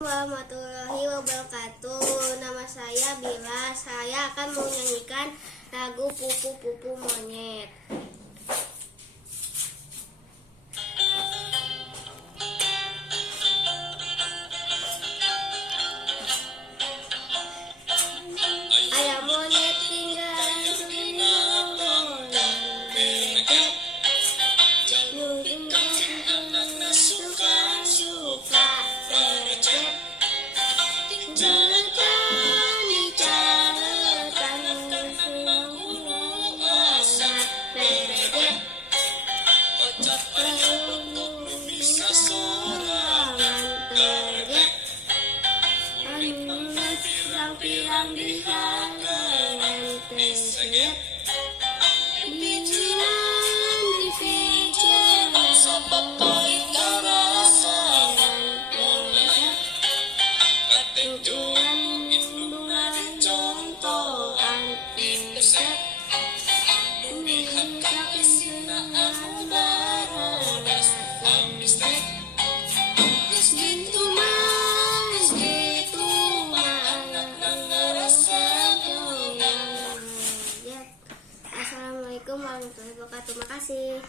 Warahmatullahi wabarakatuh. Nama saya Bila. Saya akan menyanyikan lagu Pupu-Pupu Monyet. Ayah monyet tinggal di anak suka-suka berjet. Berjalan di jalan bulu asa berjet. Bisa sorangan berjet. Pirang-pirang di halaman berjet. Assalamualaikum warahmatullahi wabarakatuh. Terima kasih.